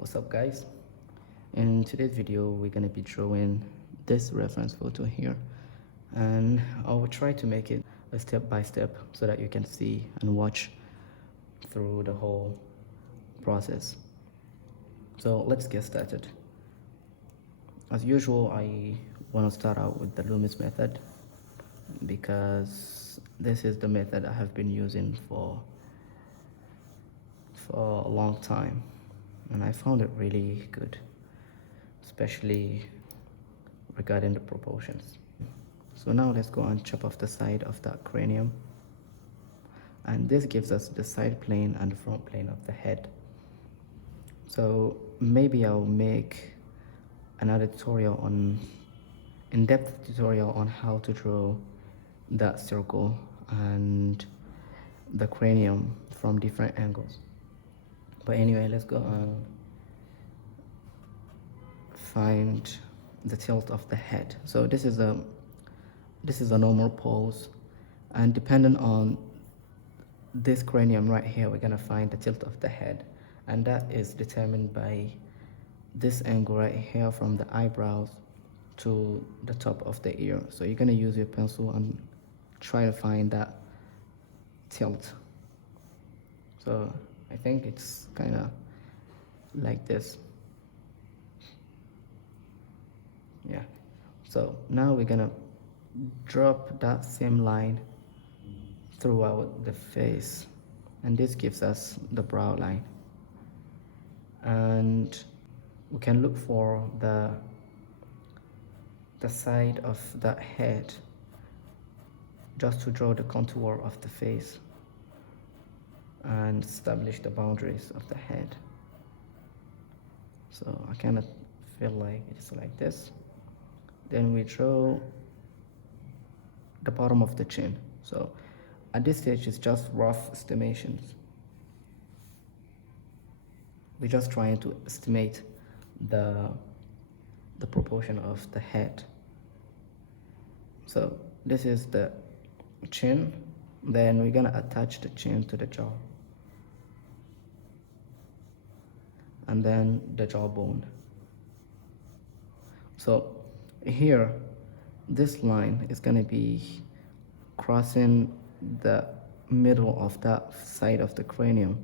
What's up, guys? In today's video we're going to be drawing this reference photo here, and I will try to make it a step by step so that you can see and watch through the whole process. So let's get started. As usual, I want to start out with the Loomis method because this is the method I have been using for a long time, and I found it really good, especially regarding the proportions. So now let's go and chop off the side of that cranium, and this gives us the side plane and the front plane of the head. So maybe I'll make another tutorial on in-depth tutorial on how to draw that circle and the cranium from different angles. But anyway, let's go and find the tilt of the head. So this is a normal pose, and depending on this cranium right here, we're gonna find the tilt of the head, and that is determined by this angle right here from the eyebrows to the top of the ear. So you're gonna use your pencil and try to find that tilt. So I think it's kind of like this. Yeah. So now we're gonna drop that same line throughout the face, and this gives us the brow line. And we can look for the side of that head just to draw the contour of the face and establish the boundaries of the head. So I kind of feel like it's like this. Then we draw the bottom of the chin. So at this stage it's just rough estimations. We're just trying to estimate the proportion of the head. So this is the chin. Then we're gonna attach the chin to the jaw, and then the jawbone. So here, this line is gonna be crossing the middle of that side of the cranium,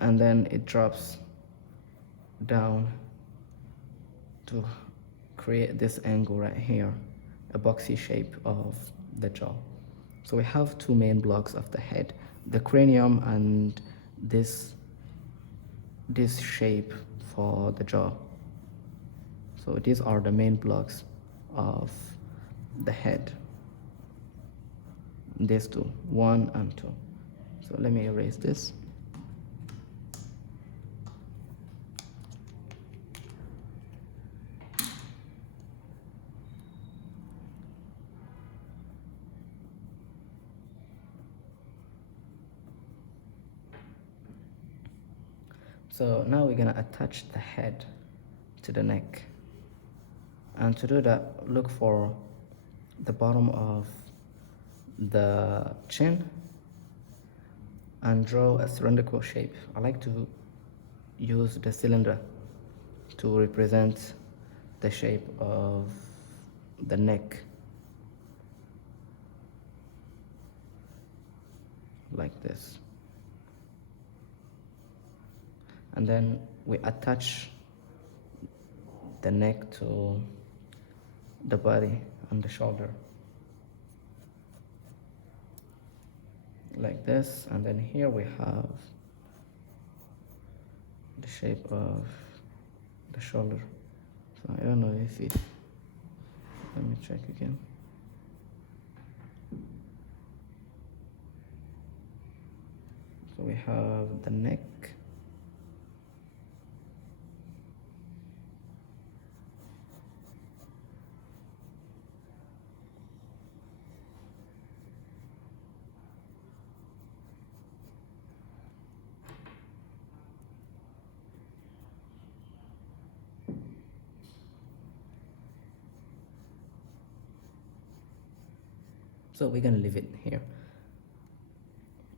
and then it drops down to create this angle right here, a boxy shape of the jaw. So we have two main blocks of the head, the cranium and this shape for the jaw. So these are the main blocks of the head, these two, 1 and 2. So let me erase this. So now we're gonna attach the head to the neck, and to do that, look for the bottom of the chin and draw a cylindrical shape. I like to use the cylinder to represent the shape of the neck, like this. And then we attach the neck to the body and the shoulder, like this. And then here we have the shape of the shoulder. So I don't know if it, let me check again. So we have the neck, so we're gonna leave it here.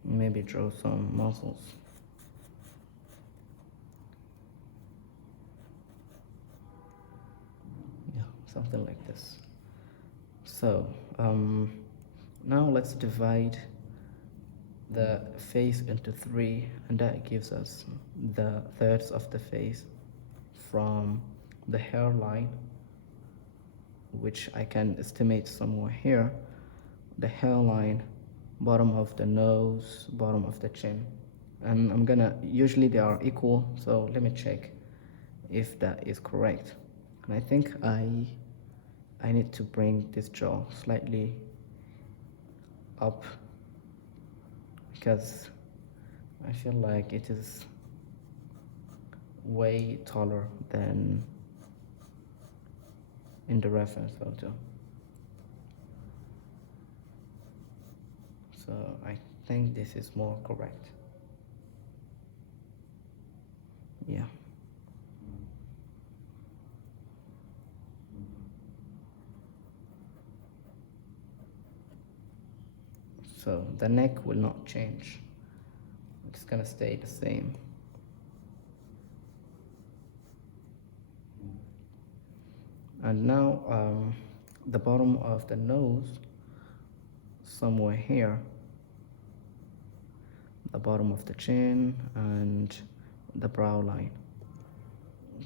Maybe draw some muscles. something like this. So now let's divide the face into three, and that gives us the thirds of the face from the hairline, which I can estimate somewhere here, the hairline, bottom of the nose, bottom of the chin. And I'm gonna, usually they are equal, so let me check if that is correct. And I think I need to bring this jaw slightly up because I feel like it is way taller than in the reference photo. So I think this is more correct. Yeah. So the neck will not change. It's gonna stay the same. And now the bottom of the nose, somewhere here, the bottom of the chin and the brow line.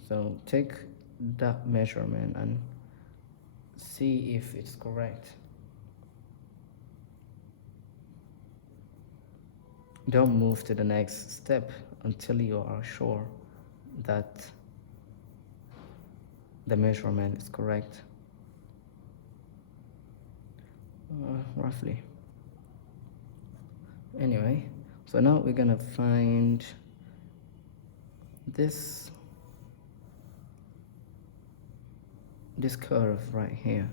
So take that measurement and see if it's correct. Don't move to the next step until you are sure that the measurement is correct. Roughly. Anyway, so now we're gonna find this curve right here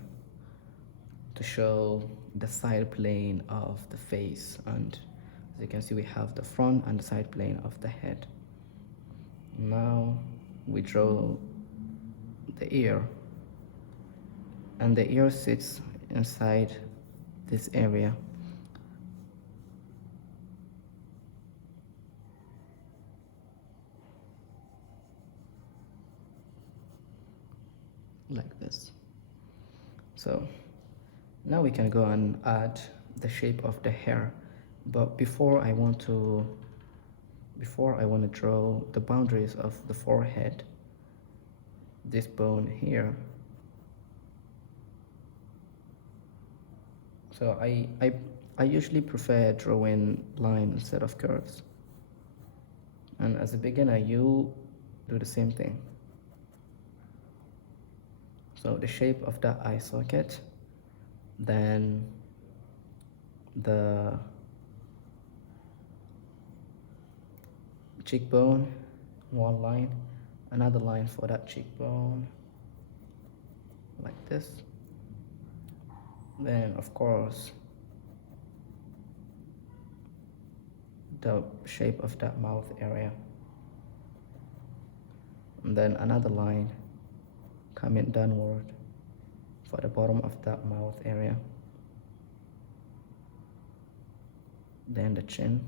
to show the side plane of the face, and as you can see we have the front and the side plane of the head. Now we draw the ear, and the ear sits inside this area. Like this. So now we can go and add the shape of the hair, but before I want to draw the boundaries of the forehead, this bone here. So I usually prefer drawing lines instead of curves, and as a beginner you do the same thing. So the shape of that eye socket, then the cheekbone, one line, another line for that cheekbone, like this. Then of course the shape of that mouth area, and then another line coming downward for the bottom of that mouth area, then the chin,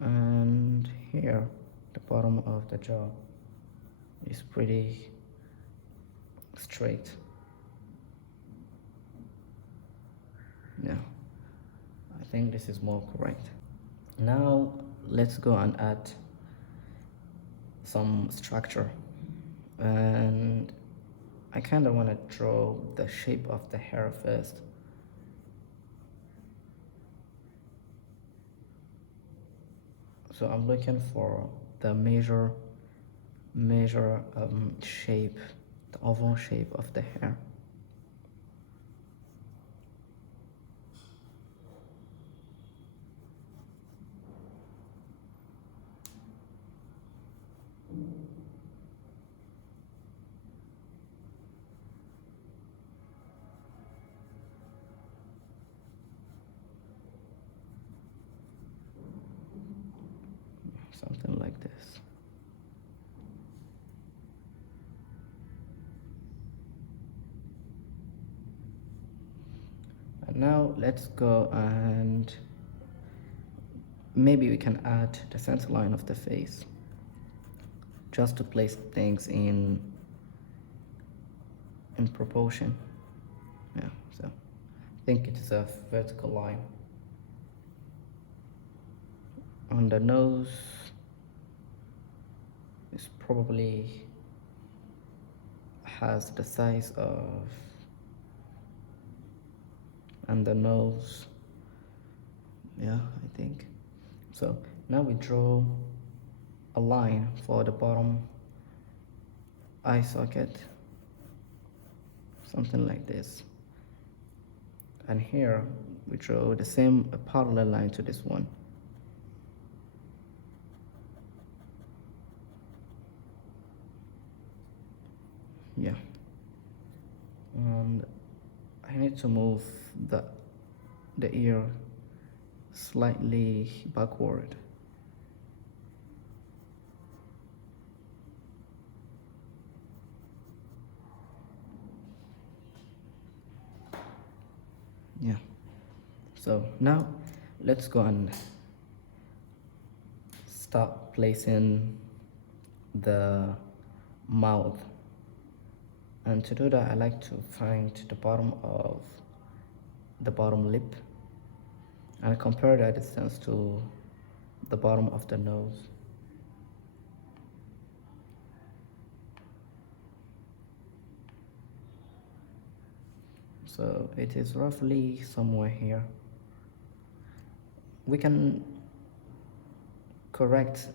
and here the bottom of the jaw is pretty straight. Yeah, I think this is more correct. Now let's go and add some structure, and I kind of want to draw the shape of the hair first. So I'm looking for the major shape, the oval shape of the hair. Something like this. And now let's go and maybe we can add the center line of the face. just to place things in proportion. Yeah, so I think it is a vertical line. On the nose is probably has the size of, and the nose, yeah, I think so. Now we draw a line for the bottom eye socket, something like this, and here we draw the same parallel line to this one. Yeah, and I need to move the ear slightly backward. Yeah, so now let's go and start placing the mouth. And to do that, I like to find the bottom of the bottom lip and compare that distance to the bottom of the nose. So it is roughly somewhere here. We can correct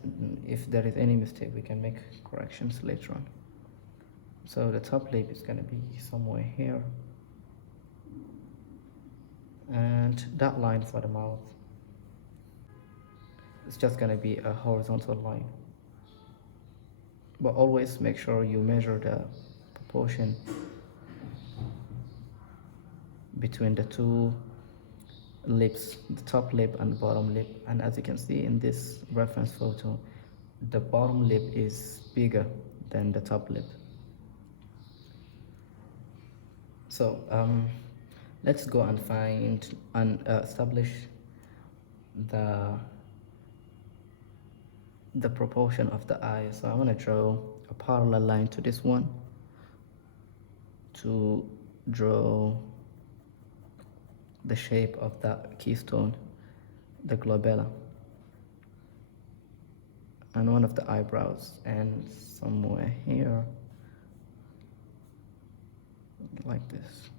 if there is any mistake. We can make corrections later on. So the top lip is going to be somewhere here, and that line for the mouth is just going to be a horizontal line, but always make sure you measure the proportion between the two lips, the top lip and the bottom lip. And as you can see in this reference photo, the bottom lip is bigger than the top lip. So let's go and find and establish the proportion of the eye. So I want to draw a parallel line to this one to draw the shape of that keystone, the glabella, and one of the eyebrows, and somewhere here like this.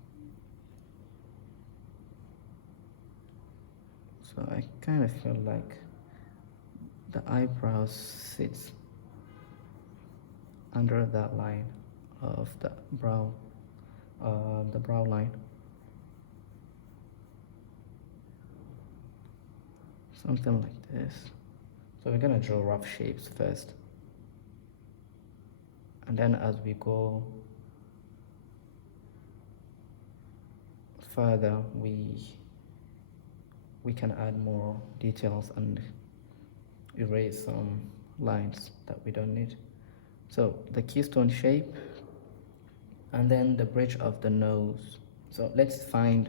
So I kind of feel like the eyebrows sits under that line of the brow line, something like this. So we're gonna draw rough shapes first, and then as we go further, we can add more details and erase some lines that we don't need. So the keystone shape, and then the bridge of the nose. So let's find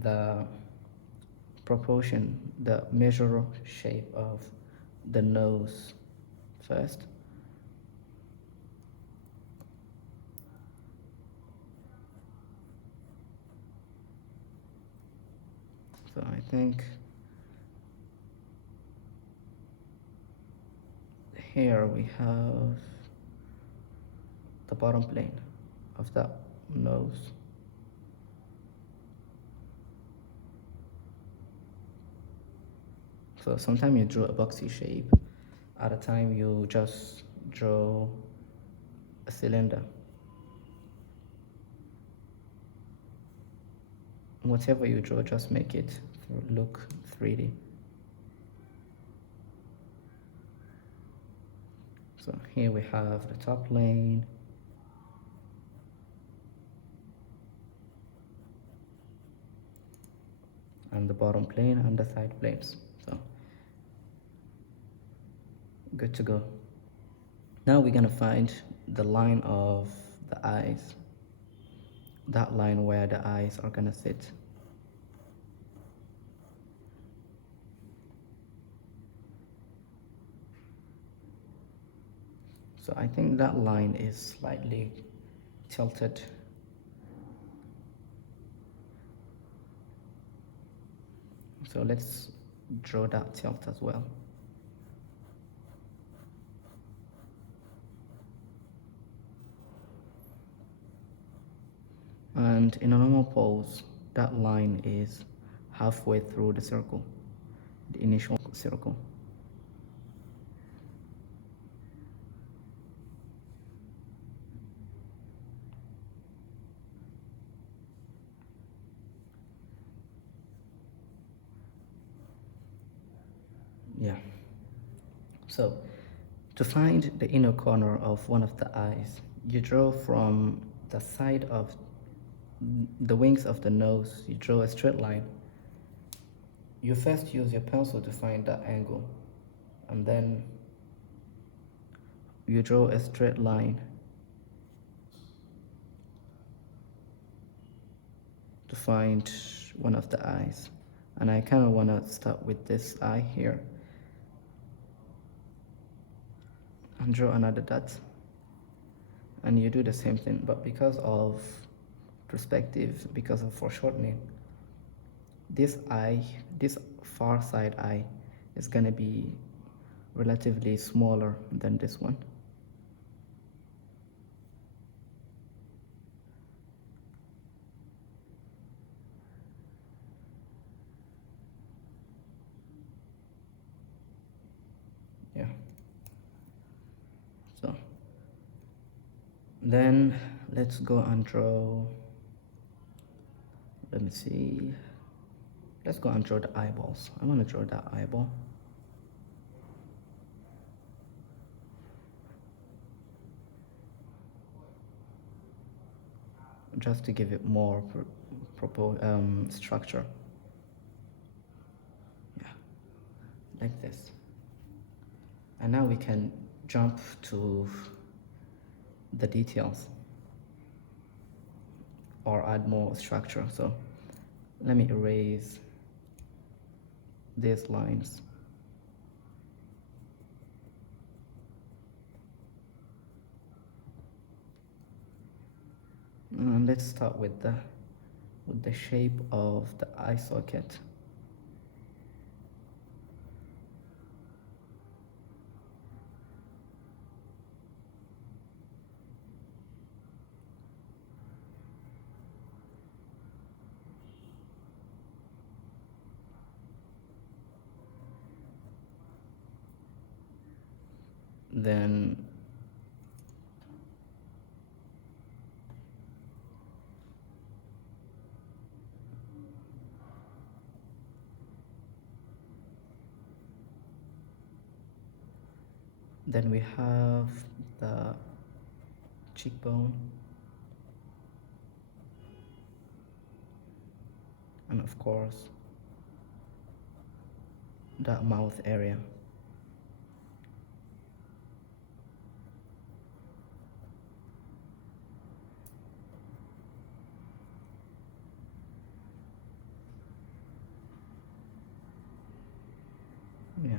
the proportion, the measure shape of the nose first. So I think here we have the bottom plane of that nose. So sometimes you draw a boxy shape, at a time you just draw a cylinder. Whatever you draw, just make it look 3D. So here we have the top plane, and the bottom plane and the side planes. So good to go. Now we're gonna find the line of the eyes, that line where the eyes are gonna sit. So I think that line is slightly tilted. So let's draw that tilt as well. And in a normal pose, that line is halfway through the circle, the initial circle. Yeah. So to find the inner corner of one of the eyes, you draw from the side of the wings of the nose, you draw a straight line. You first use your pencil to find that angle, and then you draw a straight line to find one of the eyes. And I kind of want to start with this eye here and draw another dot. And you do the same thing, but because of perspective, because of foreshortening, this eye, this far side eye, is going to be relatively smaller than this one. Yeah. So then let's go and draw, let me see, let's go and draw the eyeballs. I want to draw that eyeball. Just to give it more structure. Yeah, like this. And now we can jump to the details or add more structure. So let me erase these lines. And let's start with the shape of the eye socket. Then we have the cheekbone, and of course that mouth area. Yeah.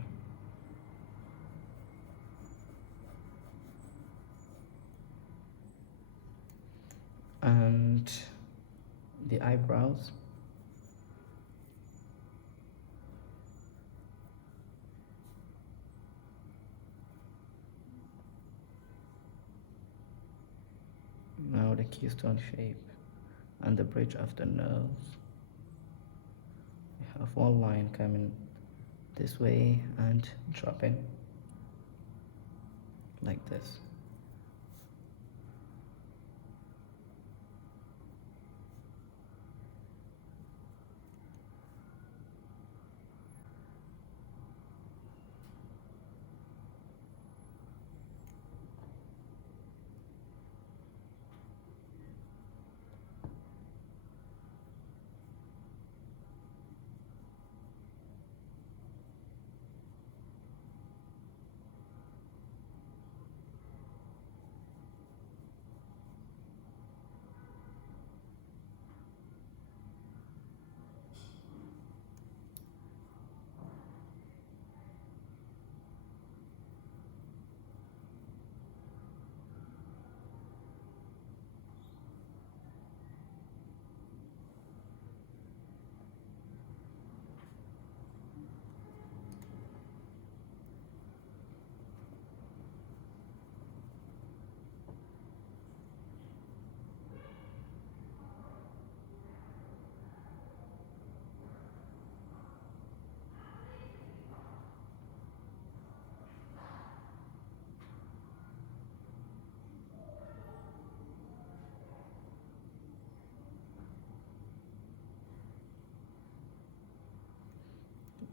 And the eyebrows. Now the keystone shape and the bridge of the nose. We have one line coming this way and dropping like this.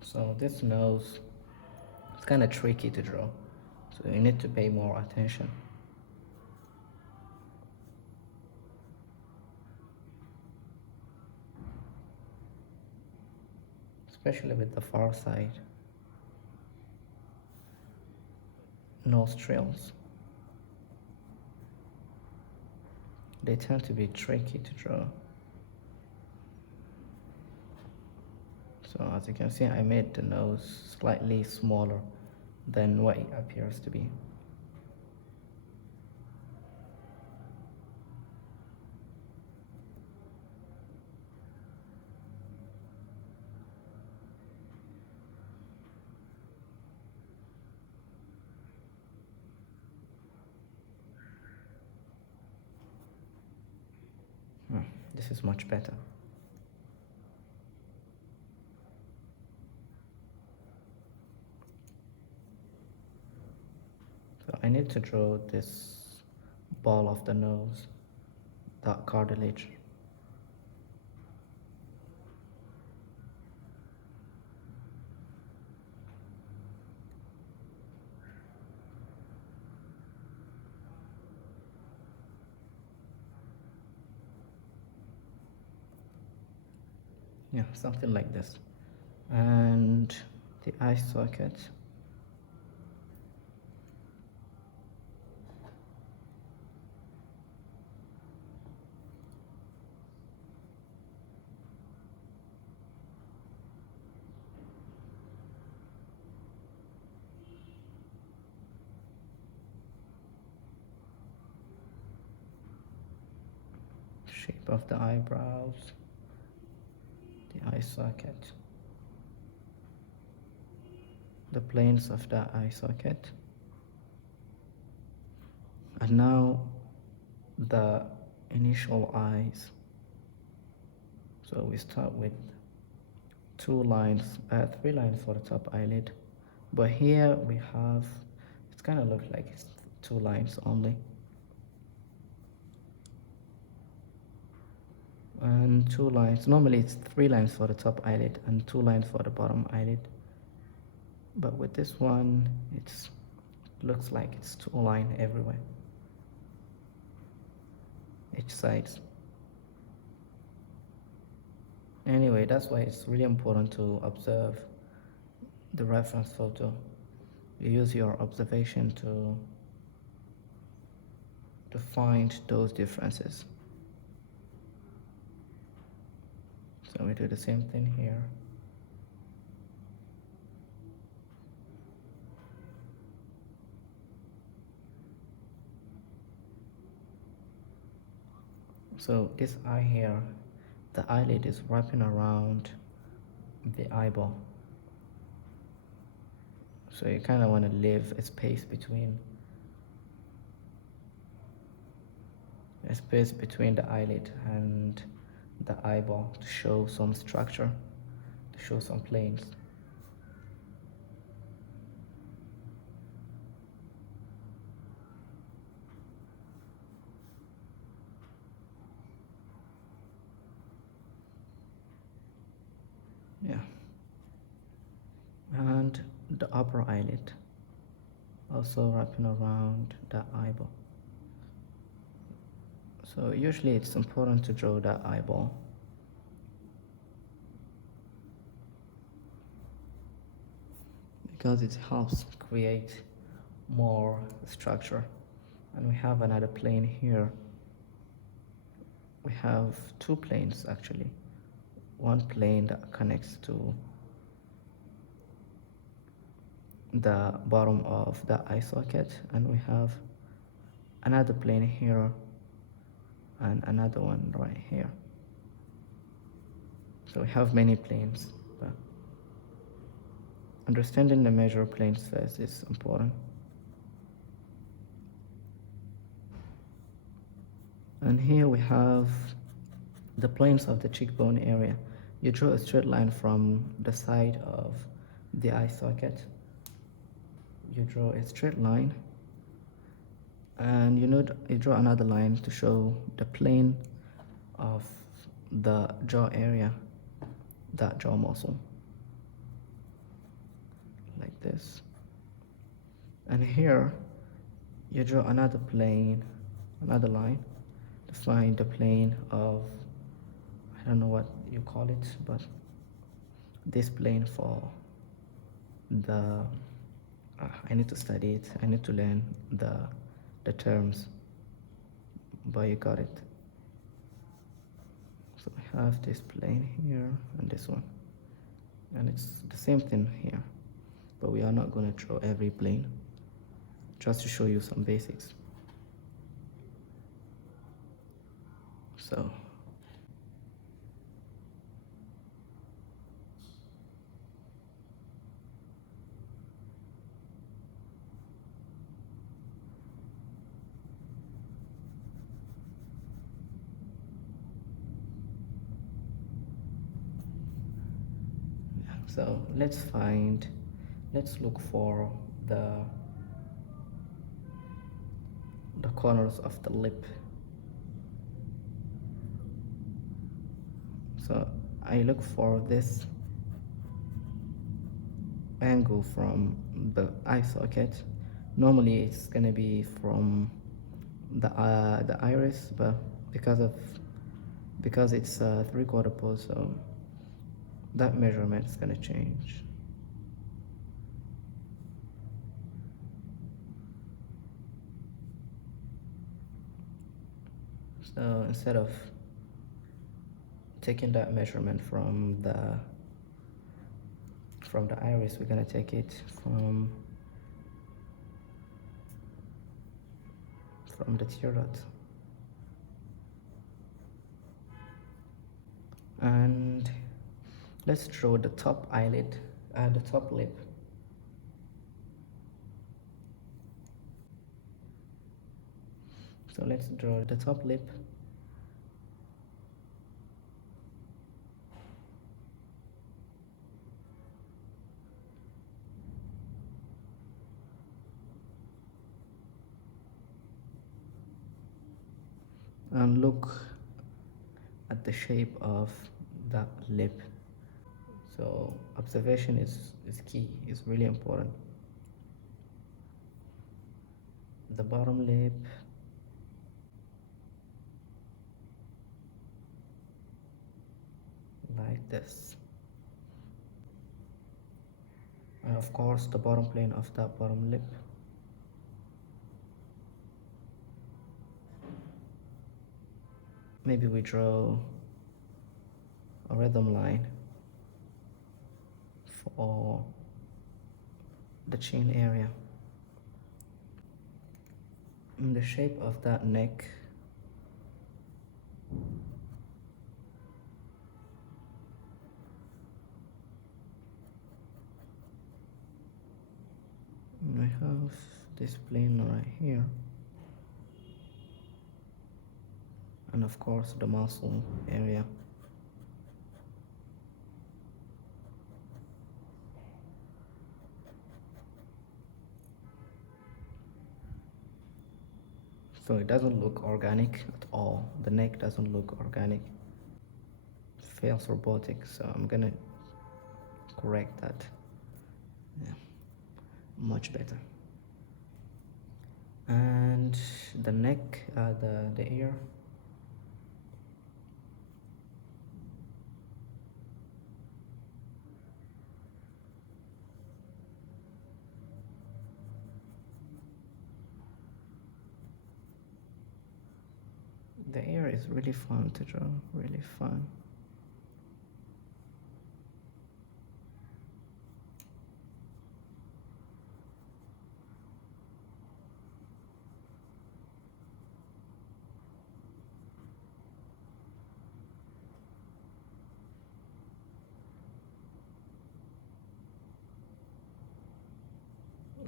So this nose, it's kind of tricky to draw, so you need to pay more attention. Especially with the far side. Nostrils. They tend to be tricky to draw. So as you can see, I made the nose slightly smaller than what it appears to be. This is much better. So I need to draw this ball of the nose, that cartilage. Yeah, something like this. And the eye socket. Shape of the eyebrows. The eye socket. The planes of the eye socket. And now the initial eyes. So we start with three lines for the top eyelid, but here we have, it's kind of looks like it's 2 lines only, and 2 lines. Normally it's 3 lines for the top eyelid and 2 lines for the bottom eyelid, but with this one it looks like it's 2 lines everywhere, each side. Anyway, that's why it's really important to observe the reference photo. You use your observation to find those differences. So we do the same thing here. So this eye here, the eyelid is wrapping around the eyeball. So you kind of want to leave a space between the eyelid and the eyeball to show some structure, to show some planes. Yeah. And the upper eyelid, also wrapping around the eyeball. So usually it's important to draw the eyeball because it helps create more structure. And we have another plane here. We have 2 planes actually. One plane that connects to the bottom of the eye socket, and we have another plane here and another one right here. So we have many planes, but understanding the measure planes first is important. And here we have the planes of the cheekbone area. You draw a straight line from the side of the eye socket. You draw a straight line, and you draw another line to show the plane of the jaw area, that jaw muscle. this. And here you draw another plane, another line to find the plane of, I don't know what you call it, but this plane for the I need to study it. I need to learn the terms, but you got it. So I have this plane here and this one, and it's the same thing here, but we are not going to draw every plane, just to show you some basics. So So let's look for the corners of the lip. So I look for this angle from the eye socket. Normally it's gonna be from the iris, but because it's 3/4 pose, so that measurement is gonna change. So instead of taking that measurement from the iris, we're gonna take it from the tear duct. And let's draw the top eyelid, the top lip. So let's draw the top lip. And look at the shape of that lip. So observation is key, is really important. The bottom lip, like this. And of course the bottom plane of that bottom lip. Maybe we draw a rhythm line for the chin area. In the shape of that neck, I have this plane right here, and of course the muscle area. So it doesn't look organic at all. The neck doesn't look organic. It feels robotic, so I'm gonna correct that. Yeah, much better. And the neck, the ear. The ear is really fun to draw, really fun.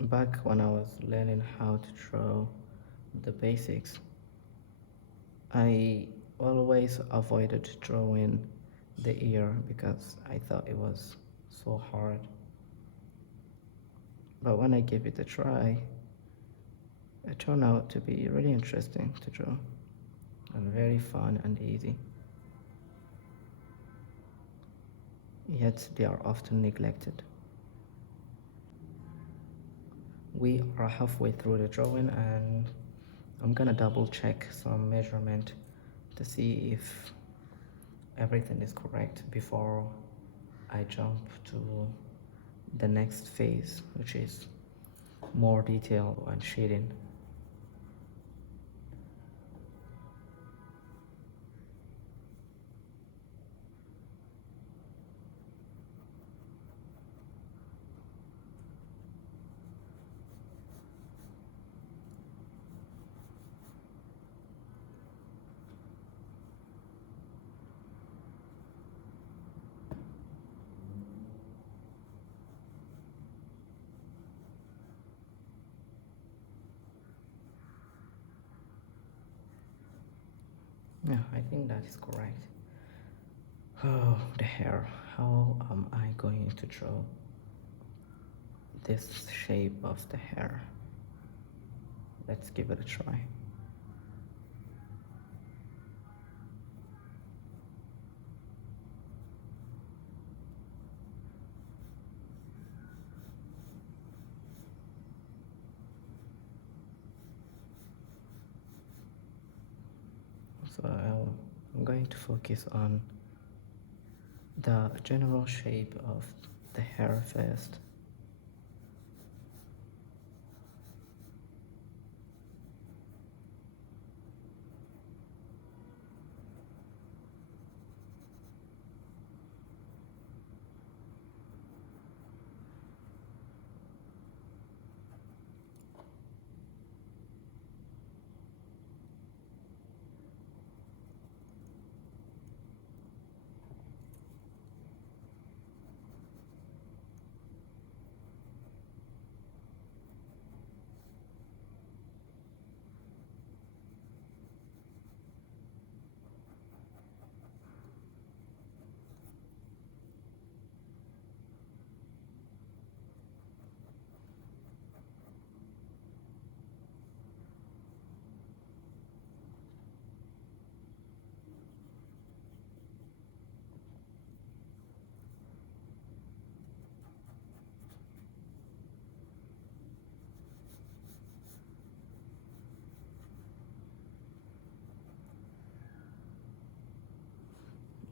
Back when I was learning how to draw the basics, I always avoided drawing the ear because I thought it was so hard. But when I gave it a try, it turned out to be really interesting to draw and very fun and easy. Yet they are often neglected. we are halfway through the drawing, and I'm gonna double check some measurement to see if everything is correct before I jump to the next phase, which is more detail and shading. Yeah, I think that is correct. Oh, the hair. How am I going to draw this shape of the hair? Let's give it a try. So I'm going to focus on the general shape of the hair first.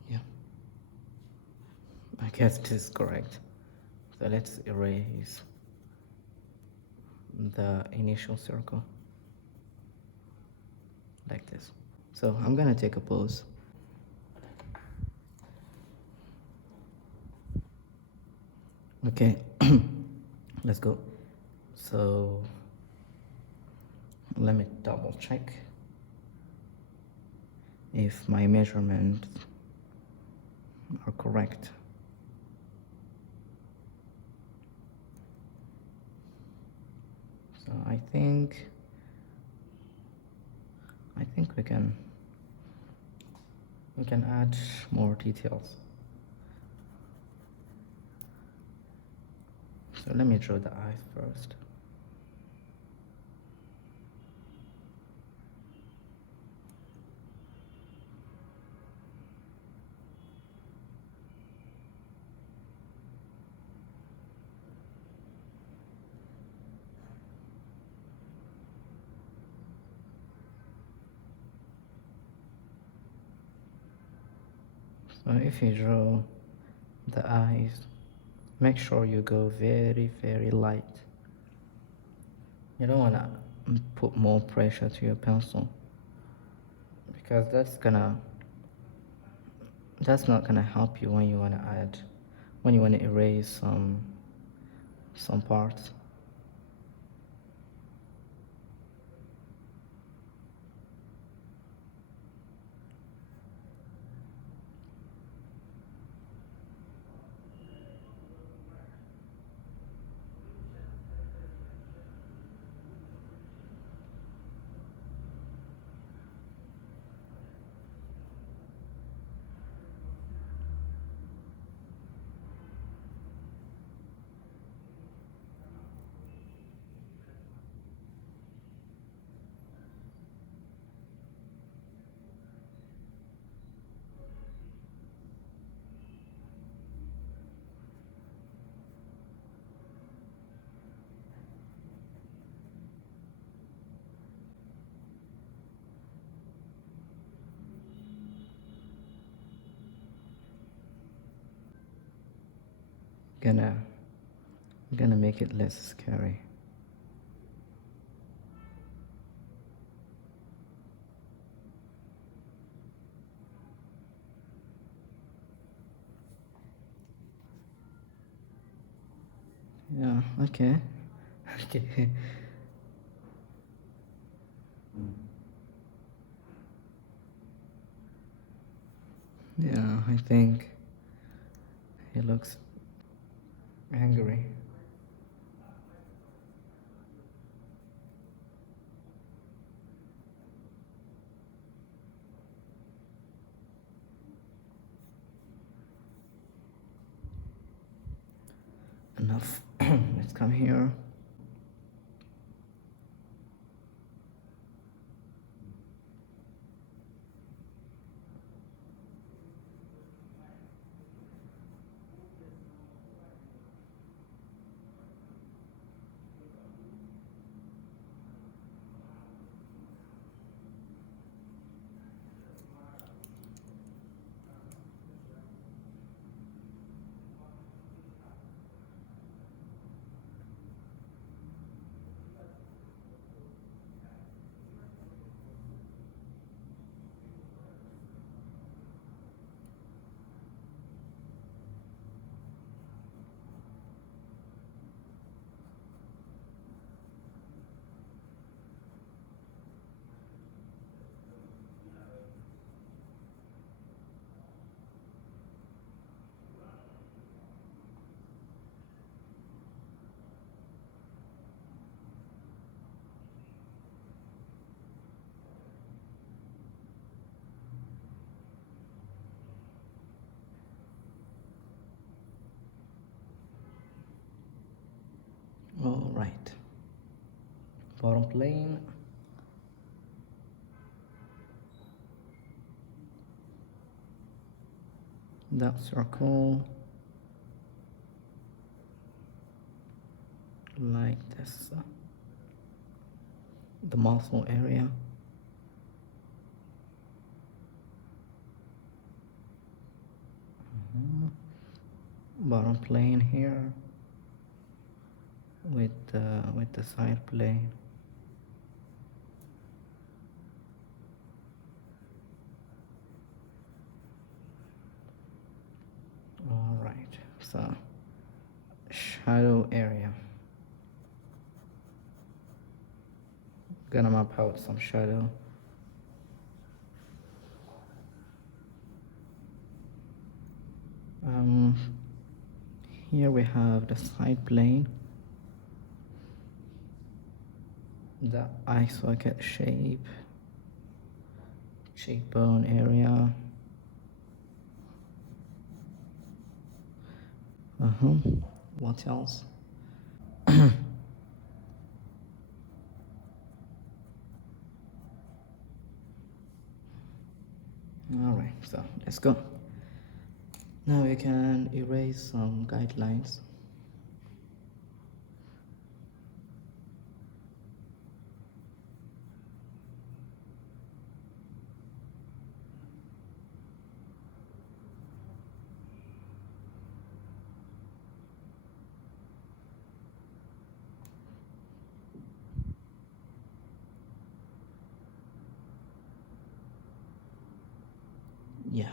Yeah, I guess this is correct. So let's erase the initial circle like this. So I'm gonna take a pause. Okay, let's go. So let me double check if my measurements are correct. So I think we can add more details. So let me draw the eyes first. So if you draw the eyes, make sure you go very, very light. You don't want to put more pressure to your pencil, because that's not gonna help you when you want to erase some parts. gonna make it less scary. Yeah, okay. Okay. Yeah, I think he looks angry. Enough. Let's come here. All right. Bottom plane. That circle. Like this. The muscle area. Bottom plane here with the side plane. All right, so shadow area. Gonna map out some shadow. Here we have the side plane, the eye socket shape, cheekbone area. What else? All right, so let's go. Now we can erase some guidelines. Yeah.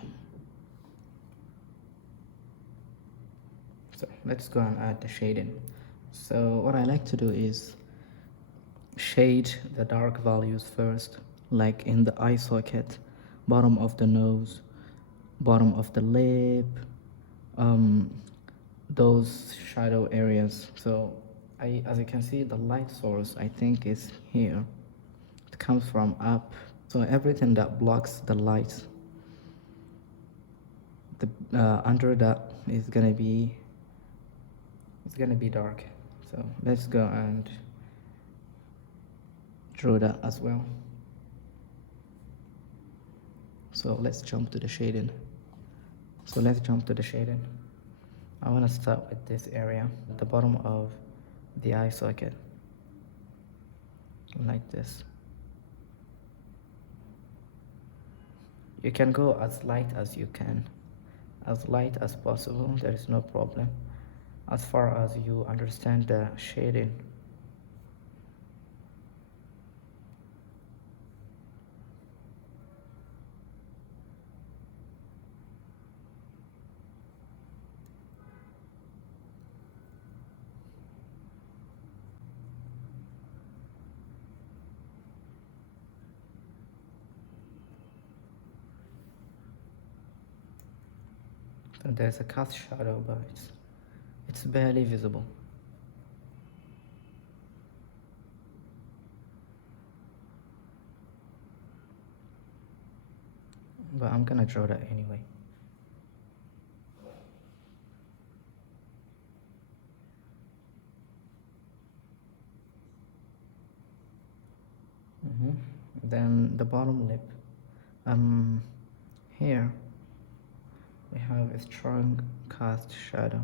So let's go and add the shading. So what I like to do is shade the dark values first, like in the eye socket, bottom of the nose, bottom of the lip, those shadow areas. So as you can see, the light source I think is here. It comes from up. So everything that blocks the light, under that is gonna be dark. So let's go and draw that as well. So let's jump to the shading. I want to start with this area at the bottom of the eye socket, like this. You can go as light as you can, as light as possible, there is no problem. as far as you understand the shading. So there's a cast shadow, but it's barely visible. But I'm gonna draw that anyway. Then the bottom lip. Here we have a strong cast shadow.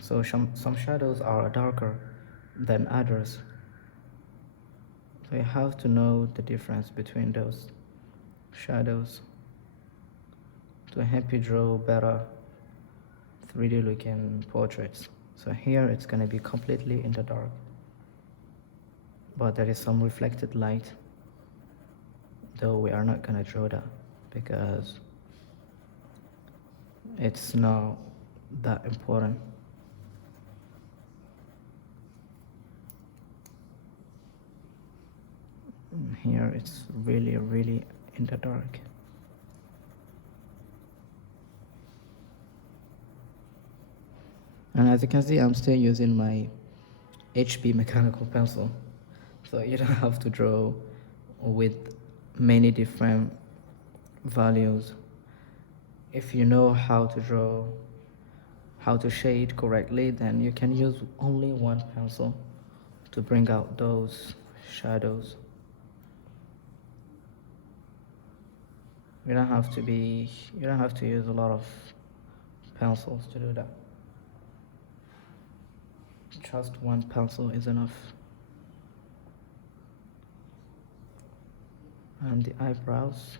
So some shadows are darker than others. So you have to know the difference between those shadows to help you draw better 3D looking portraits. So here it's going to be completely in the dark, but there is some reflected light, though we are not going to draw that because it's not that important. And here it's really in the dark. And as you can see, I'm still using my HB mechanical pencil, so you don't have to draw with many different values. If you know how to draw, how to shade correctly, then you can use only one pencil to bring out those shadows. You don't have to use a lot of pencils to do that. Just one pencil is enough. And the eyebrows.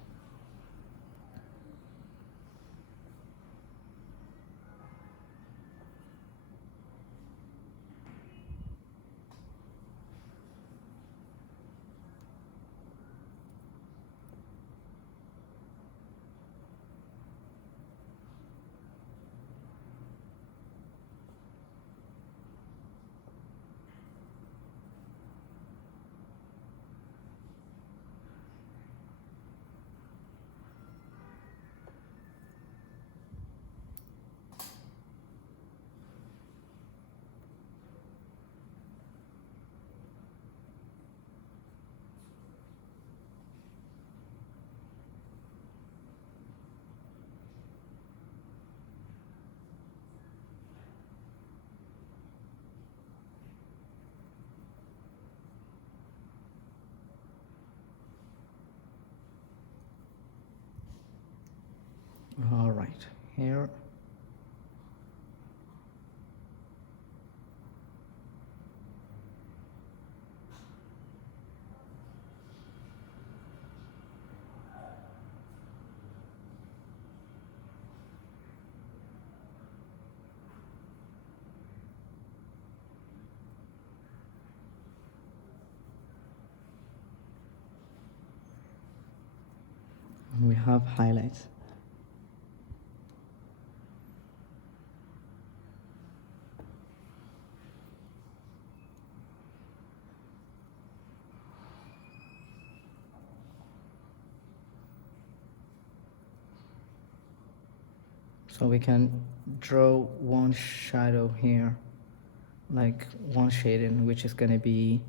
All right, here. We have highlights. So we can draw one shadow here, like one shading, which is going to be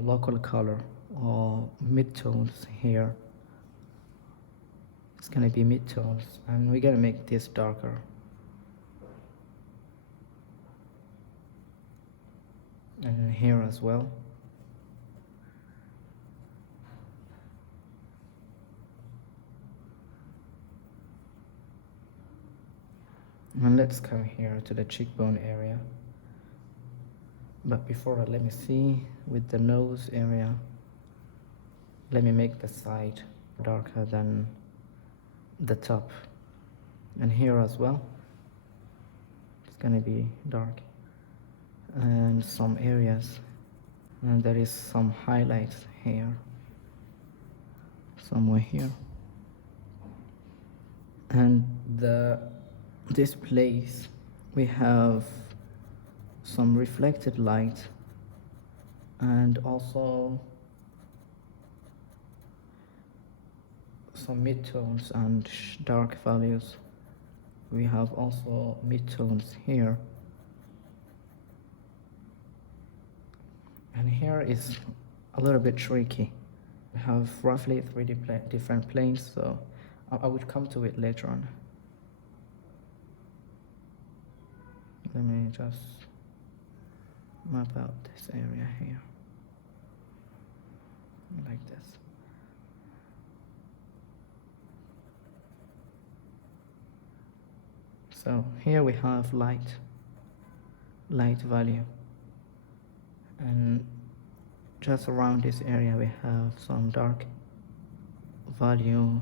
local color or midtones here. It's going to be midtones, and we're going to make this darker. And here as well. And let's come here to the cheekbone area. But before that, let me see with the nose area. Let me make the side darker than the top, and here as well it's gonna be dark, and some areas, and there is some highlights here, somewhere here, and this place we have some reflected light and also some midtones and dark values. We have also midtones here, and here is a little bit tricky. We have roughly three different planes, so I would come to it later on. Let me just map out this area here like this. So here we have light value, and just around this area we have some dark value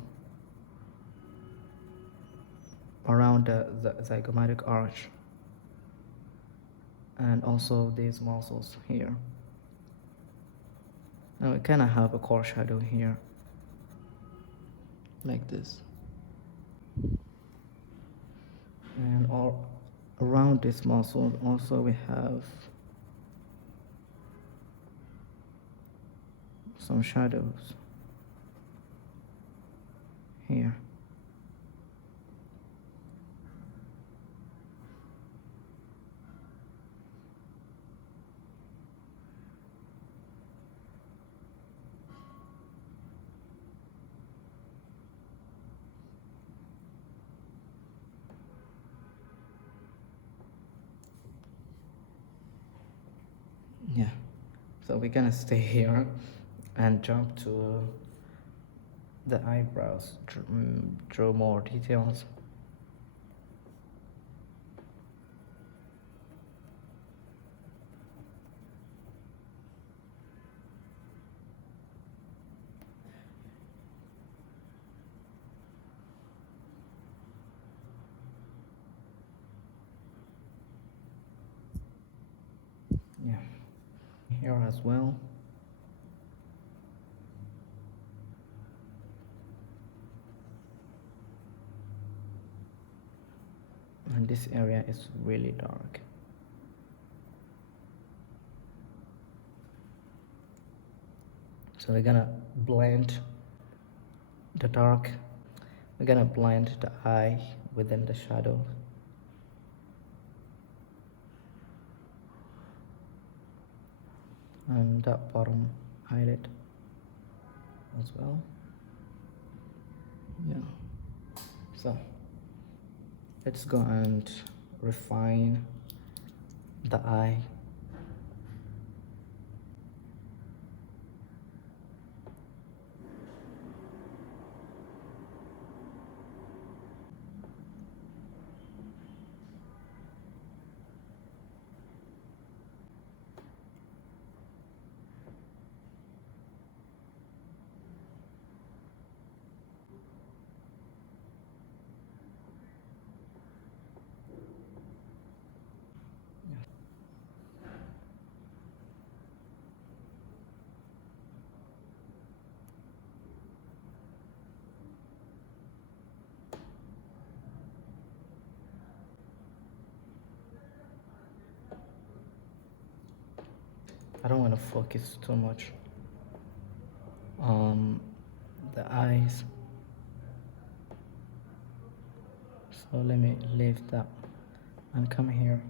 around the zygomatic arch, and also these muscles here. Now we kind of have a core shadow here like this, and all around this muscle also we have some shadows here. Yeah, so we're gonna stay here and jump to the eyebrows, draw more details. Yeah, here as well. And this area is really dark. So we're gonna blend the dark. We're gonna blend the eye within the shadow. And that bottom eyelid as well. Yeah. So let's go and refine the eye. I don't want to focus too much on the eyes, so let me leave that and come here.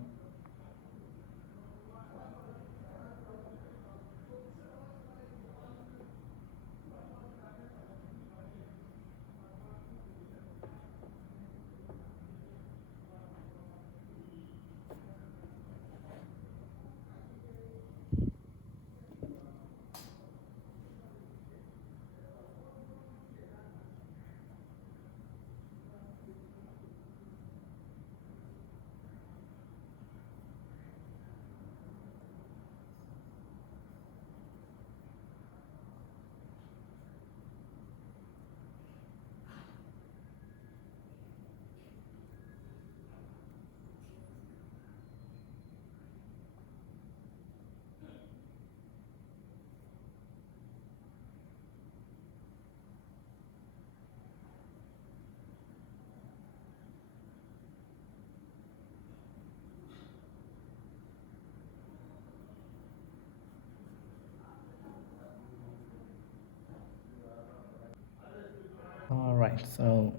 Alright, so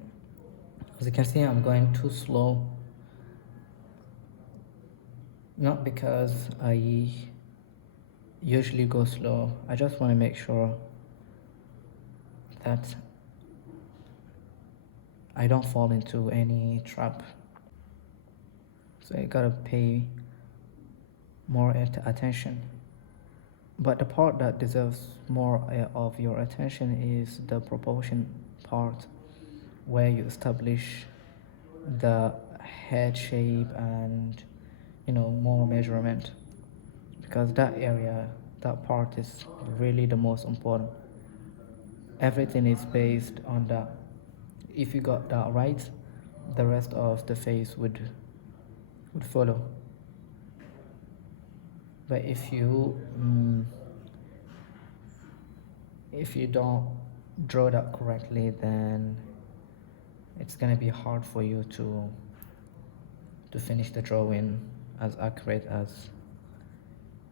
as you can see, I'm going too slow. Not because I usually go slow, I just want to make sure that I don't fall into any trap. So you gotta pay more attention. But the part that deserves more of your attention is the proportion part, where you establish the head shape and more measurement, because that area, that part is really the most important. Everything is based on that. If you got that right, the rest of the face would follow. But if you don't draw that correctly, then it's gonna be hard for you to finish the drawing as accurate as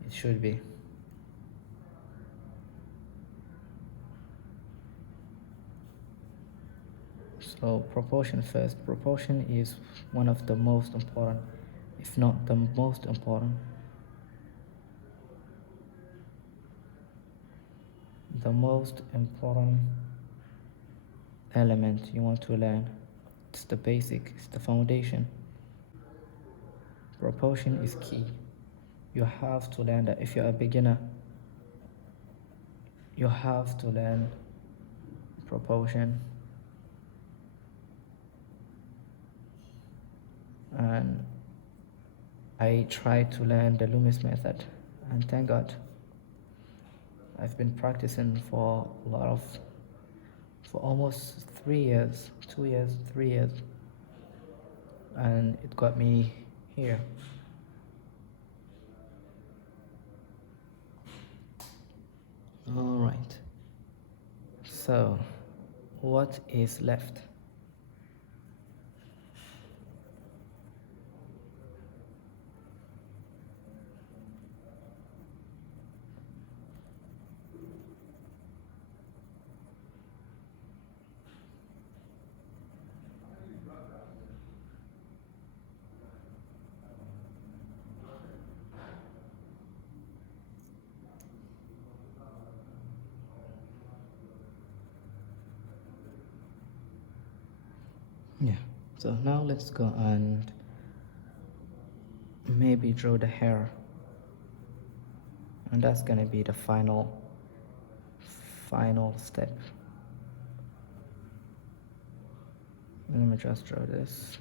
it should be. So proportion first. Proportion is one of the most important, if not the most important. The most important element you want to learn. It's the basic, it's the foundation. Proportion is key. You have to learn that. If you're a beginner, you have to learn proportion. And I tried to learn the Loomis method, and thank God I've been practicing for almost 3 years, 2 years, 3 years, and it got me here. All right, so what is left? Yeah, so now let's go and maybe draw the hair, and that's gonna be the final step. Let me just draw this.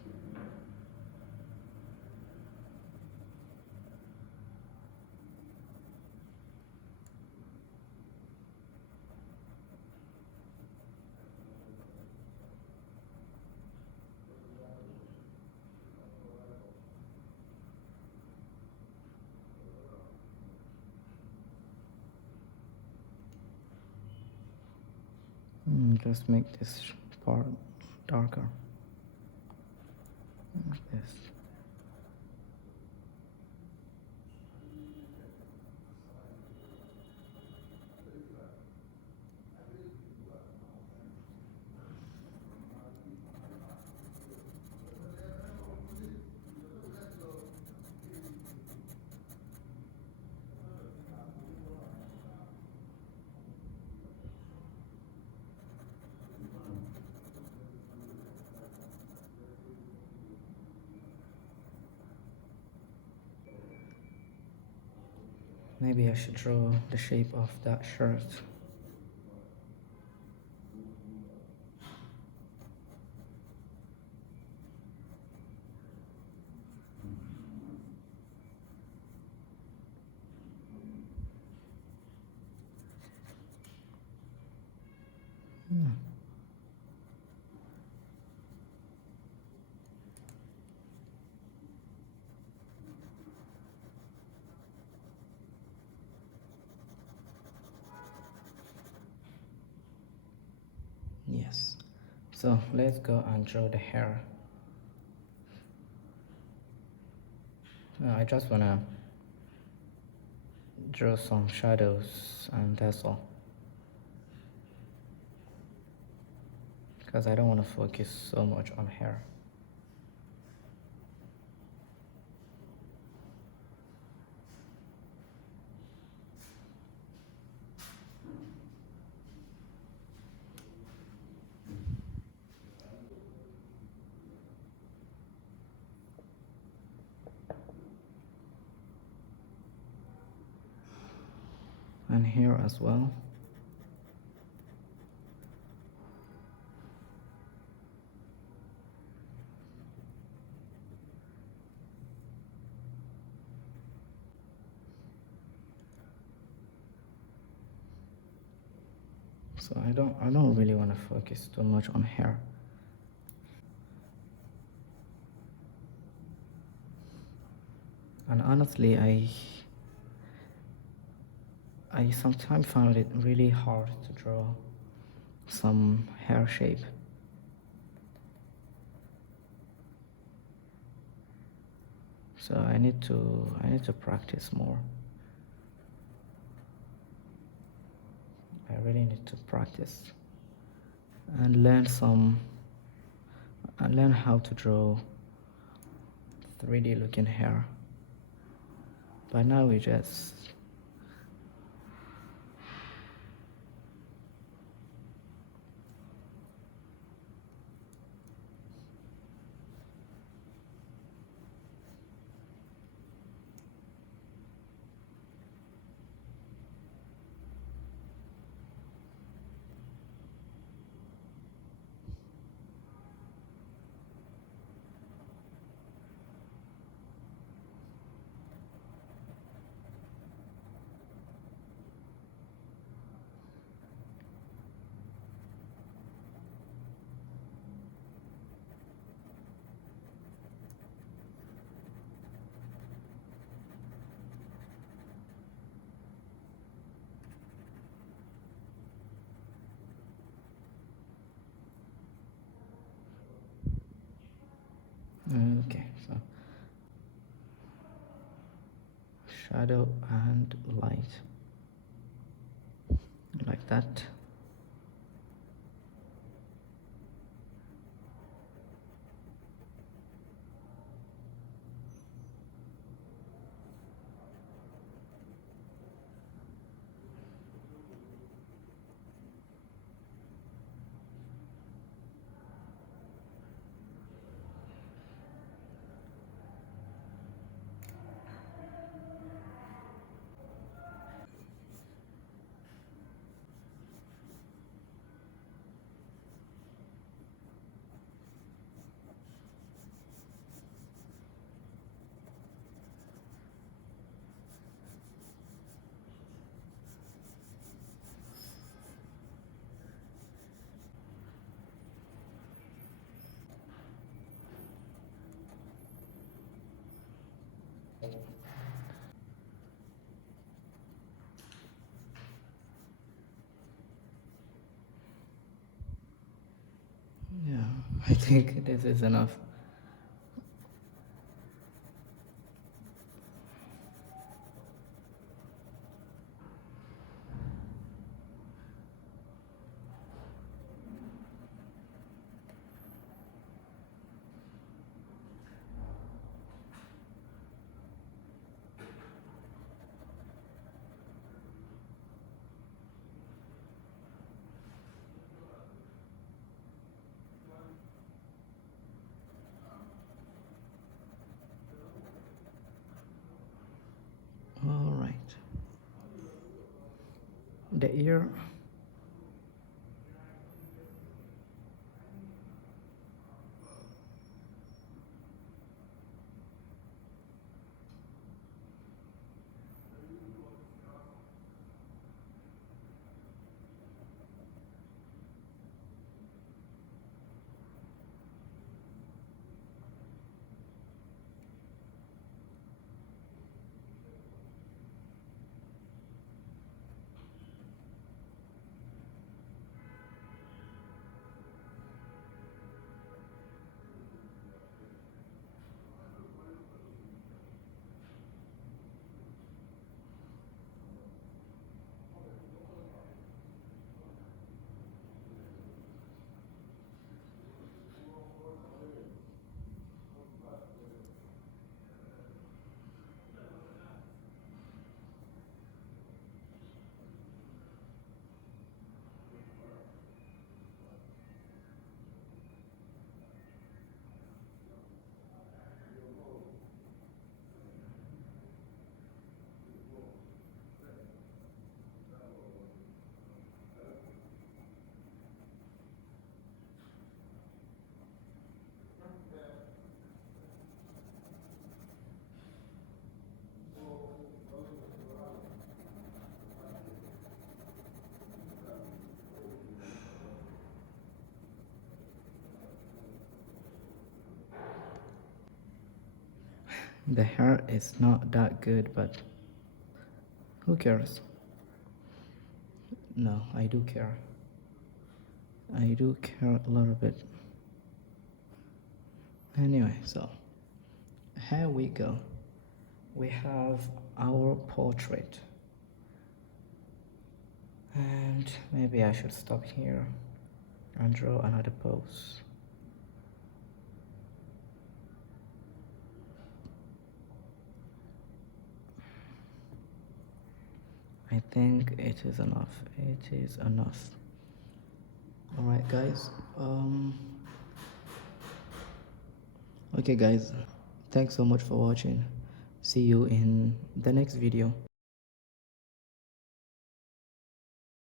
Just make this part darker, like this. Maybe I should draw the shape of that shirt. Yes. So let's go and draw the hair. I just wanna draw some shadows, and that's all. because I don't want to focus so much on hair. And here as well. So I don't really want to focus too much on hair. And honestly, I sometimes found it really hard to draw some hair shape. So I need to practice more. I really need to practice and learn how to draw 3D looking hair. But now we just okay, so shadow and light like that. Yeah, I think this is enough. All right. The ear. The hair is not that good, but who cares? No, I do care. I do care a little bit. Anyway, so here we go. We have our portrait. And maybe I should stop here and draw another pose. I think it is enough. It is enough. Alright guys. Okay guys, thanks so much for watching. See you in the next video.